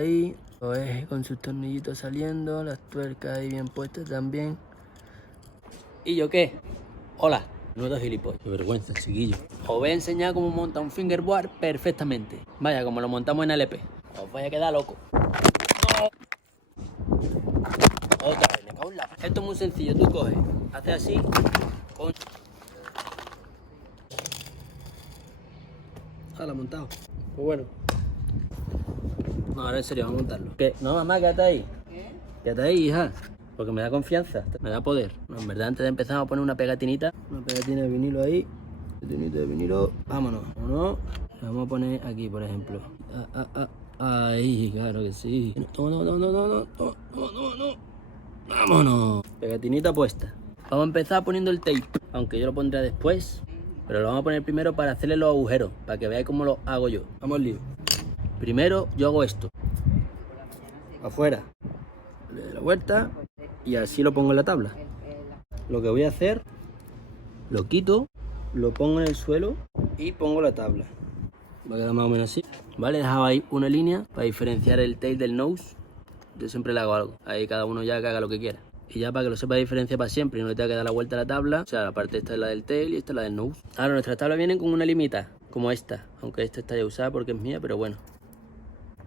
Ahí, los ejes con sus tornillitos saliendo, las tuercas ahí bien puestas también. ¿Y yo qué? Hola, nuevo gilipollas. Qué vergüenza, chiquillo. Os voy a enseñar cómo monta un fingerboard perfectamente. Vaya, como lo montamos en LP. Os vais a quedar loco. ¡No! Otra vez, me cago en la... Esto es muy sencillo, tú coges, haces así, con... Ah, lo he montado. Pues bueno. No, ahora en serio, vamos a montarlo. ¿Qué? No, mamá, quédate ahí. ¿Qué? Quédate ahí, hija. Porque me da confianza, me da poder. No, en verdad, antes de empezar, vamos a poner una pegatinita. Una pegatina de vinilo ahí. Pegatinita de vinilo. Vámonos, vámonos. Vamos a poner aquí, por ejemplo. Ahí, claro que sí. No. Vámonos. Pegatinita puesta. Vamos a empezar poniendo el tape. Aunque yo lo pondré después. Pero lo vamos a poner primero para hacerle los agujeros. Para que veáis cómo lo hago yo. Vamos al lío. Primero yo hago esto. Afuera. Le doy la vuelta. Y así lo pongo en la tabla. Lo que voy a hacer, lo quito, lo pongo en el suelo y pongo la tabla. Va a quedar más o menos así. Vale, he dejado ahí una línea para diferenciar el tail del nose. Yo siempre le hago algo. Ahí cada uno ya que haga lo que quiera. Y ya para que lo sepa diferenciar para siempre y no le tenga que dar la vuelta a la tabla. O sea, la parte esta es la del tail y esta es la del nose. Ahora nuestras tablas vienen con una limita, como esta. Aunque esta está ya usada porque es mía, pero bueno.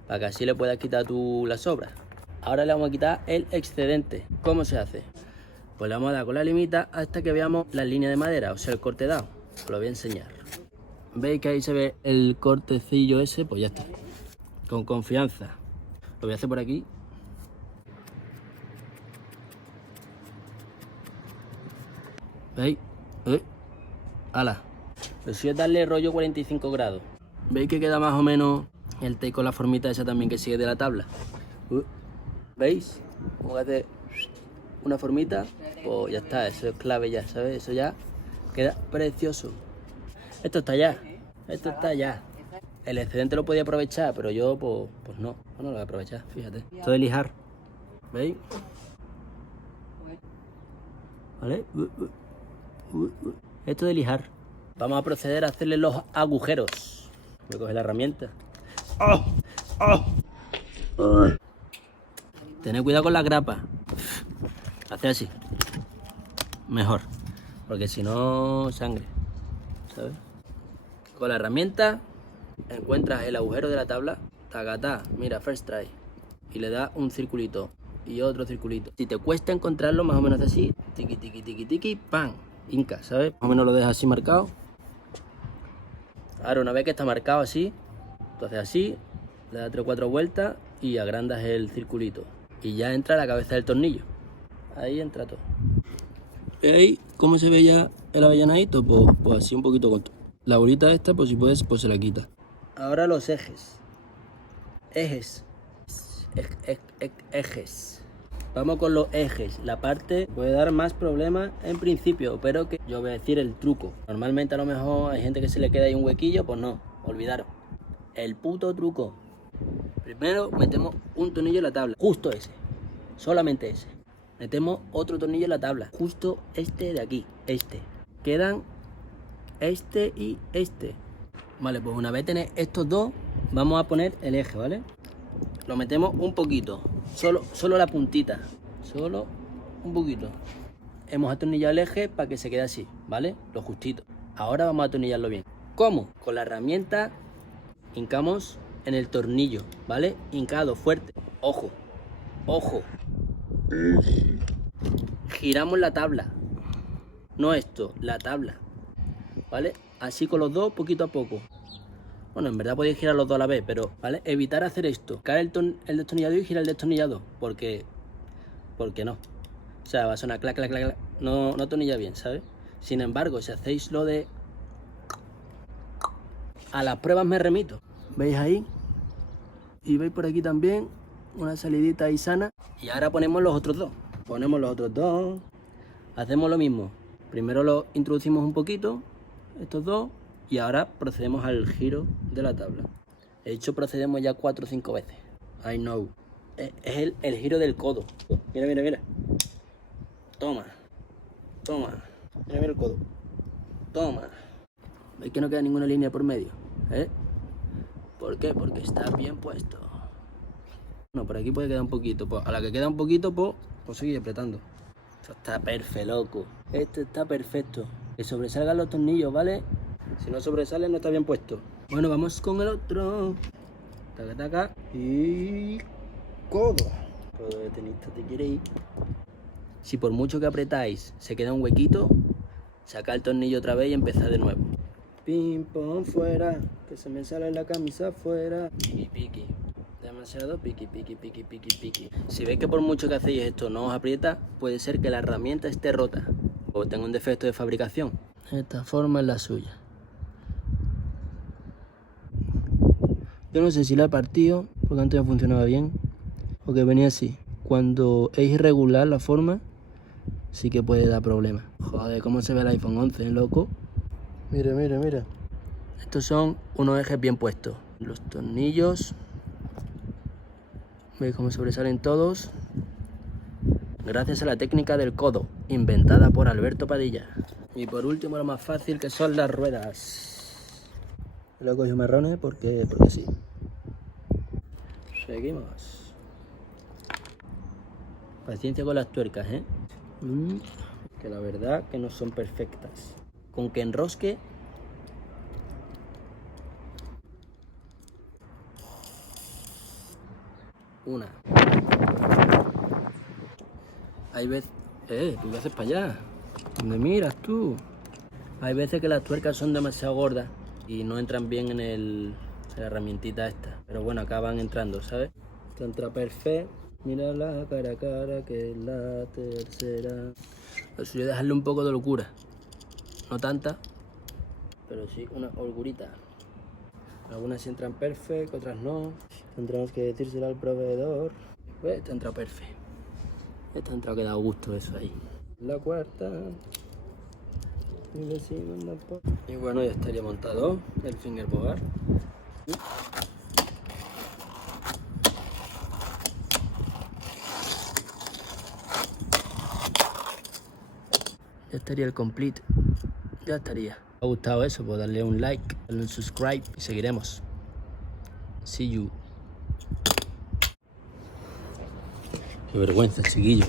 Para que así le puedas quitar tú las sobras. Ahora le vamos a quitar el excedente. ¿Cómo se hace? Pues le vamos a dar con la limita hasta que veamos las líneas de madera, o sea, el corte dado. Os lo voy a enseñar. ¿Veis que ahí se ve el cortecillo ese? Pues ya está. Con confianza. Lo voy a hacer por aquí. ¿Veis? ¡Hala! Lo suyo es darle rollo 45 grados. ¿Veis que queda más o menos el tape con la formita esa también que sigue de la tabla? ¿Veis? Vamos a hacer una formita, pues ya está, eso es clave ya, ¿sabes? Eso ya queda precioso. Esto está ya, esto está ya. El excedente lo podía aprovechar, pero yo pues no lo voy a aprovechar, fíjate. Esto de lijar, ¿veis? ¿Vale? Esto de lijar. Vamos a proceder a hacerle los agujeros. Voy a coger la herramienta. Tened cuidado con la grapa. Hacer así. Mejor. Porque si no, sangre. ¿Sabes? Con la herramienta encuentras el agujero de la tabla. Tacatá. Mira, first try. Y le das un circulito. Y otro circulito. Si te cuesta encontrarlo, más o menos así. Tiki, tiki, tiki, tiki, pam. Inca, ¿sabes? Más o menos lo dejas así marcado. Ahora, una vez que está marcado así, tú haces así, le das 3 o 4 vueltas y agrandas el circulito. Y ya entra la cabeza del tornillo. Ahí entra todo. ¿Veis cómo se ve ya el avellanadito? Pues así un poquito con la bolita esta, pues si puedes, pues se la quita. Ahora los ejes. Ejes. Ejes. Vamos con los ejes. La parte puede dar más problemas en principio, pero que yo voy a decir el truco. Normalmente a lo mejor hay gente que se le queda ahí un huequillo, pues no, olvidaros. El puto truco. Primero metemos un tornillo en la tabla, justo ese, solamente ese. Metemos otro tornillo en la tabla, justo este de aquí, este. Quedan este y este. Vale, pues una vez tenéis estos dos, vamos a poner el eje, ¿vale? Lo metemos un poquito, solo la puntita, solo un poquito. Hemos atornillado el eje para que se quede así, ¿vale? Lo justito. Ahora vamos a atornillarlo bien. ¿Cómo? Con la herramienta hincamos en el tornillo, ¿vale? Hincado, fuerte. Ojo, ojo. Giramos la tabla. No esto, la tabla. ¿Vale? Así con los dos, poquito a poco. Bueno, en verdad podéis girar los dos a la vez, pero, ¿vale? Evitar hacer esto. Caer el destornillador y girar el destornillador. Porque no. O sea, va a sonar clac, clac, clac, clac. No atornilla bien, ¿sabes? Sin embargo, si hacéis lo de... A las pruebas me remito. ¿Veis ahí? Y veis por aquí también una salidita ahí sana. Y ahora ponemos los otros dos. Ponemos los otros dos. Hacemos lo mismo. Primero lo introducimos un poquito, estos dos. Y ahora procedemos al giro de la tabla. De hecho, procedemos ya 4 o 5 veces. I know. Es el giro del codo. Mira, mira, mira. Toma. Toma. Mira, mira el codo. Toma. ¿Veis que no queda ninguna línea por medio? ¿Eh? ¿Por qué? Porque está bien puesto. Bueno, por aquí puede quedar un poquito. Pues a la que queda un poquito, pues seguir apretando. Esto está perfecto, loco. Este está perfecto. Que sobresalgan los tornillos, ¿vale? Si no sobresale, no está bien puesto. Bueno, vamos con el otro. Taca, taca. Y... codo. Codo de tenista te quiere ir. Si por mucho que apretáis se queda un huequito, saca el tornillo otra vez y empezad de nuevo. Pim, pom, fuera. Que se me sale la camisa fuera. Piqui, piqui. Demasiado piqui, piqui, piqui, piqui, piqui. Si veis que por mucho que hacéis esto no os aprieta, puede ser que la herramienta esté rota o tenga un defecto de fabricación. Esta forma es la suya. Yo no sé si la he partido, porque antes no funcionaba bien, o que venía así. Cuando es irregular la forma, sí que puede dar problemas. Joder, ¿cómo se ve el iPhone 11, loco? Mira, mira, mira. Estos son unos ejes bien puestos. Los tornillos. ¿Veis cómo sobresalen todos? Gracias a la técnica del codo, inventada por Alberto Padilla. Y por último, lo más fácil, que son las ruedas. Lo he cogido marrones porque sí. Seguimos. Paciencia con las tuercas, ¿eh? Que la verdad que no son perfectas. Con que enrosque. Una. Hay veces... ¿tú qué haces para allá? ¿Dónde miras tú? Hay veces que las tuercas son demasiado gordas y no entran bien en la herramientita esta. Pero bueno, acaban entrando, ¿sabes? Esta entra perfecto. Mírala cara a cara, que es la tercera. Lo suyo es dejarle un poco de locura. No tanta, pero sí una holgurita. Algunas sí entran perfecto, otras no. Tendremos que decírselo al proveedor. Pues esta entra perfecto. Esta ha entrado que da gusto eso ahí. La cuarta. Y bueno, ya estaría montado el fingerboard. Ya estaría el complete. Ya estaría. ¿Os ha gustado eso? Pues darle un like, darle un subscribe y seguiremos. See you. Qué vergüenza, chiquillo.